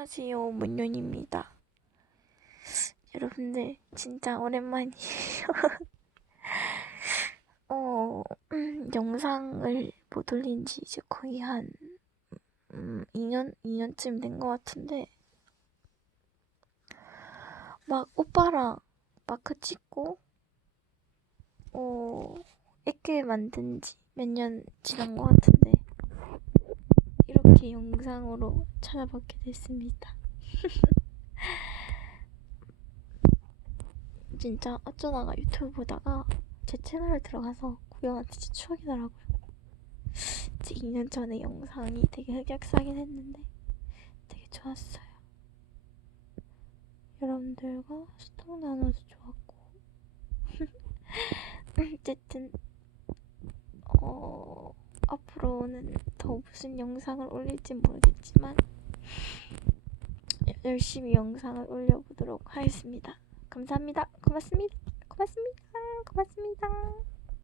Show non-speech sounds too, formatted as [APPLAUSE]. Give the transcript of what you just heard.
안녕하세요, 문윤입니다. 여러분들, 진짜 오랜만이에요. [LAUGHS] 어, 음, 영상을 못 올린 지 이제 거의 한, 음, 2년, 2년쯤 된 것 같은데, 막 오빠랑 마크 찍고, 어, 액계 만든 지 몇 년 지난 것 같은데, 이렇게 영상으로 찾아뵙게 됐습니다. [LAUGHS] 진짜 어쩌다가 유튜브 보다가 제 채널에 들어가서 구경한 진짜 추억이더라고요. 이제 2년 전에 영상이 되게 흑역사긴 했는데 되게 좋았어요. 여러분들과 소통 나눠서 좋았고 [LAUGHS] 어쨌든 어 앞으로는 더 무슨 영상을 올릴지 모르겠지만 열심히 영상을 올려보도록 하겠습니다. 감사합니다. 고맙습니다.